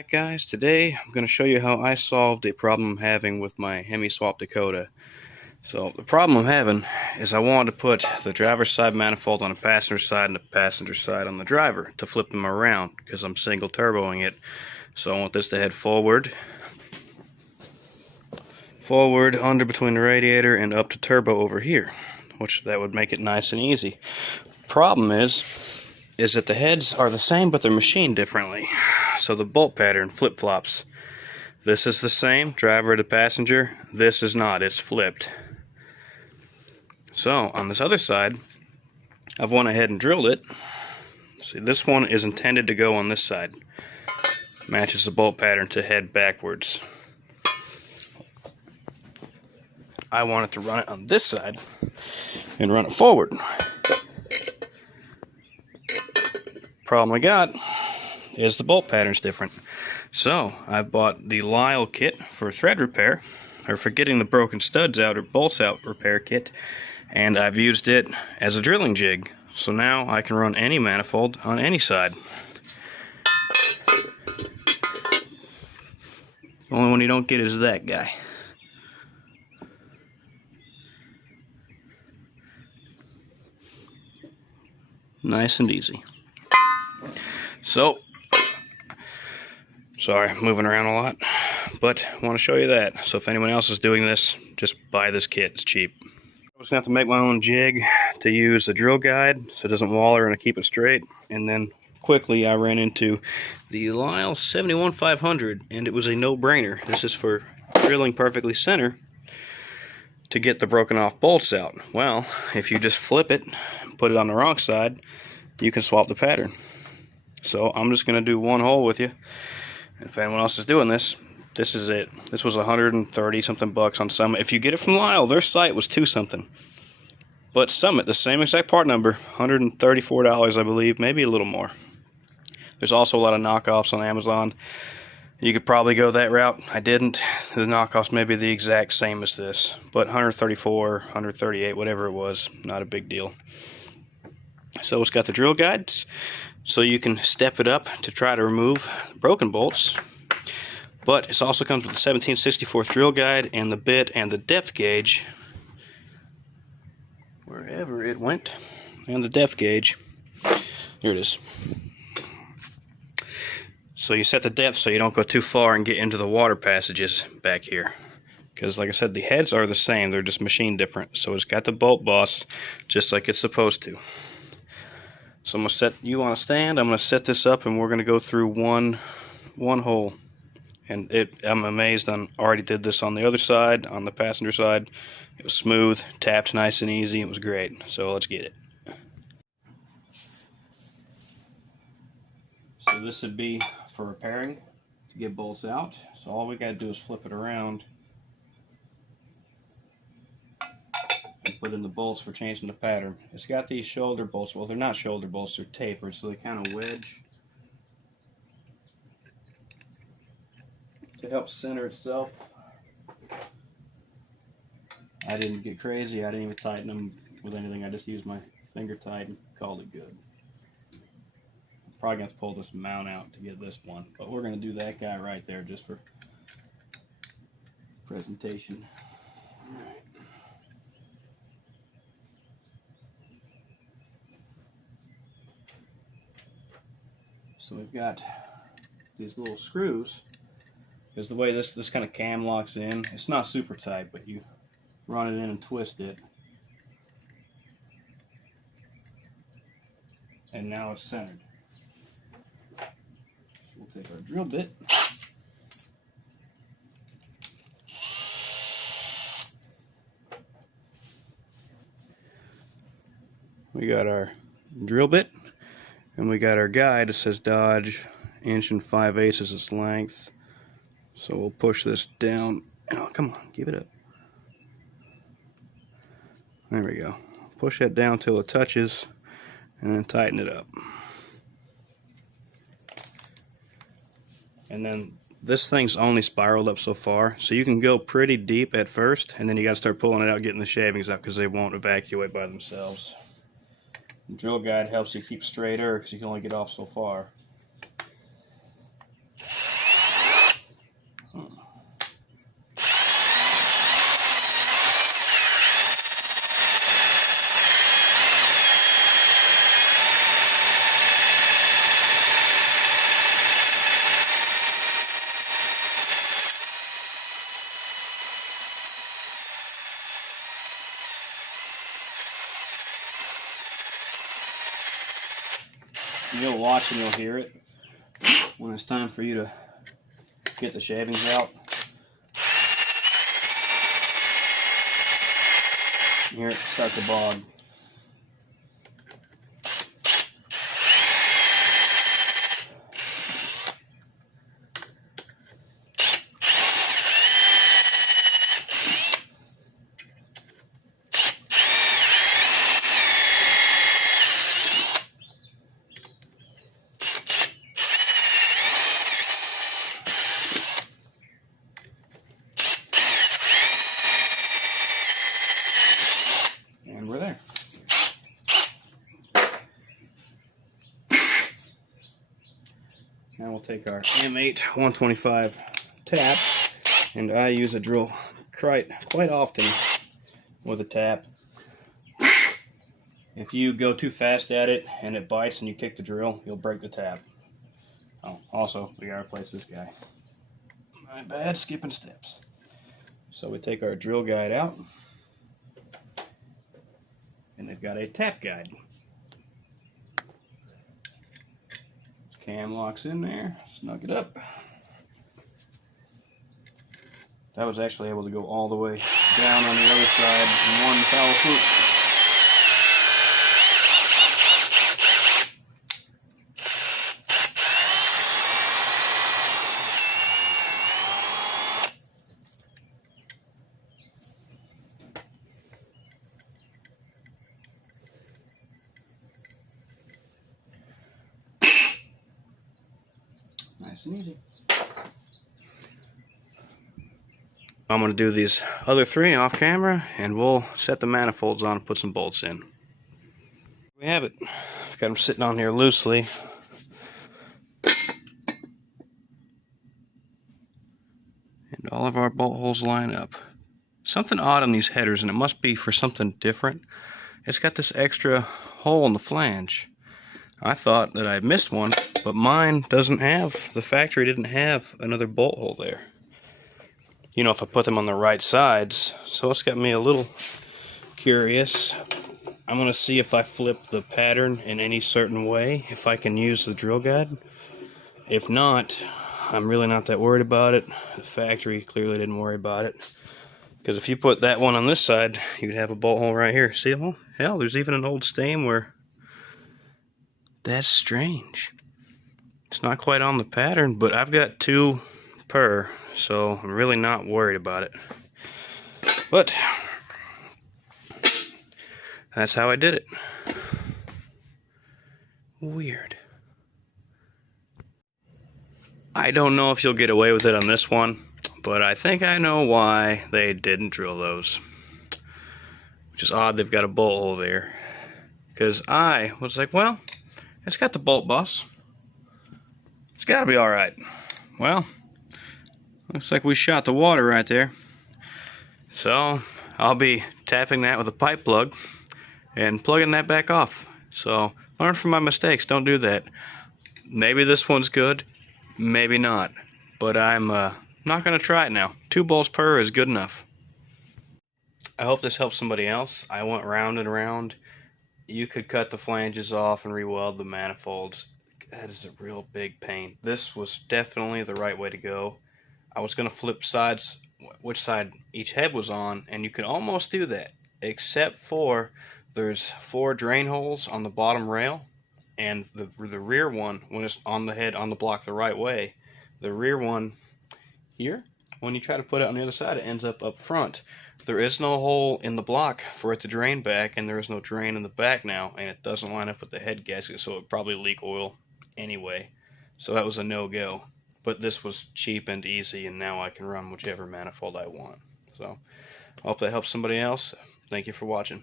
Alright guys, today I'm going to show you how I solved a problem I'm having with my Hemi Swap Dakota. So the problem I'm having is I wanted to put the driver's side manifold on the passenger side and the passenger side on the driver to flip them around because I'm single turboing it. So I want this to head forward, under between the radiator and up to turbo over here, which that would make it nice and easy. Problem is that the heads are the same but they're machined differently. So the bolt pattern flip-flops. This is the same, driver to passenger. This is not, it's flipped. So on this other side, I've went ahead and drilled it. See, this one is intended to go on this side. Matches the bolt pattern to head backwards. I wanted to run it on this side and run it forward. Problem I got is the bolt pattern's different. So I bought the Lyle kit for thread repair, or for getting the broken studs out or bolts out repair kit, and I've used it as a drilling jig. So now I can run any manifold on any side. The only one you don't get is that guy. Nice and easy. So, sorry, moving around a lot, but I want to show you that. So if anyone else is doing this, just buy this kit, it's cheap. I was going to have to make my own jig to use the drill guide so it doesn't waller and I keep it straight. And then quickly I ran into the Lyle 71500 and it was a no-brainer. This is for drilling perfectly center to get the broken off bolts out. Well, if you just flip it, put it on the wrong side, you can swap the pattern. So I'm just going to do one hole with you. If anyone else is doing this, this is it. This was 130 something bucks on Summit. If you get it from Lyle, their site was 2 something. But Summit, the same exact part number, $134 I believe, maybe a little more. There's also a lot of knockoffs on Amazon. You could probably go that route. I didn't. The knockoffs may be the exact same as this, but 134, 138, whatever it was, not a big deal. So it's got the drill guides, so you can step it up to try to remove broken bolts. But it also comes with the 17/64 drill guide and the bit and the depth gauge, wherever it went, and the depth gauge. Here it is. So you set the depth so you don't go too far and get into the water passages back here. Because like I said, the heads are the same, they're just machined different. So it's got the bolt boss just like it's supposed to. So I'm going to set you on a stand, I'm going to set this up and we're going to go through one hole. And I'm amazed, I already did this on the other side, on the passenger side. It was smooth, tapped nice and easy, it was great. So let's get it. So this would be for repairing to get bolts out. So all we got to do is flip it around and put in the bolts for changing the pattern. It's got these shoulder bolts. Well, they're not shoulder bolts, they're tapered, so they kind of wedge to help center itself. I didn't get crazy, I didn't even tighten them with anything, I just used my finger tight and called it good. I'm probably going to pull this mount out to get this one, but we're going to do that guy right there just for presentation. Alright. So we've got these little screws, because the way this kind of cam locks in, it's not super tight, but you run it in and twist it, and now it's centered. So we'll take our drill bit, we got our drill bit, and we got our guide. It says Dodge 1 5/8 is its length. So we'll push this down. Oh, come on, give it up. There we go. Push that down till it touches, and then tighten it up. And then this thing's only spiraled up so far, so you can go pretty deep at first, and then you got to start pulling it out, getting the shavings out, because they won't evacuate by themselves. The drill guide helps you keep straighter because you can only get off so far. You'll watch and you'll hear it when it's time for you to get the shavings out. You hear it start to bog. And we're there. Now we'll take our M8 125 tap, and I use a drill quite often with a tap. If you go too fast at it and it bites and you kick the drill, you'll break the tap. Oh, also, we gotta replace this guy. My bad, skipping steps. So we take our drill guide out, and they've got a tap guide. Cam locks in there, snug it up. That was actually able to go all the way down on the other side in one foul swoop. Nice and easy. I'm going to do these other three off camera, and we'll set the manifolds on and put some bolts in. We have it. I've got them sitting on here loosely. And all of our bolt holes line up. Something odd on these headers, and it must be for something different. It's got this extra hole in the flange. I thought that I missed one, but mine doesn't have, the factory didn't have another bolt hole there. You know, if I put them on the right sides. So it's got me a little curious. I'm going to see if I flip the pattern in any certain way, if I can use the drill guide. If not, I'm really not that worried about it. The factory clearly didn't worry about it. Because if you put that one on this side, you'd have a bolt hole right here. See, oh, hell, there's even an old stain where... That's strange. It's not quite on the pattern, but I've got 2 per, so I'm really not worried about it. But that's how I did it. Weird. I don't know if you'll get away with it on this one, but I think I know why they didn't drill those. Which is odd, they've got a bolt hole there. Because I was like, well, it's got the bolt boss. It's got to be alright. Well, looks like we shot the water right there. So, I'll be tapping that with a pipe plug and plugging that back off. So, learn from my mistakes. Don't do that. Maybe this one's good, maybe not. But I'm not going to try it now. 2 bolts per is good enough. I hope this helps somebody else. I went round and round. You could cut the flanges off and re-weld the manifolds. That is a real big pain. This was definitely the right way to go. I was going to flip sides, which side each head was on, and you can almost do that, except for there's 4 drain holes on the bottom rail, and the rear one, when it's on the head on the block the right way, the rear one here, when you try to put it on the other side, it ends up front. There is no hole in the block for it to drain back, and there is no drain in the back now, and it doesn't line up with the head gasket, so it would probably leak oil anyway. So that was a no-go. But this was cheap and easy, and now I can run whichever manifold I want. So, I hope that helps somebody else. Thank you for watching.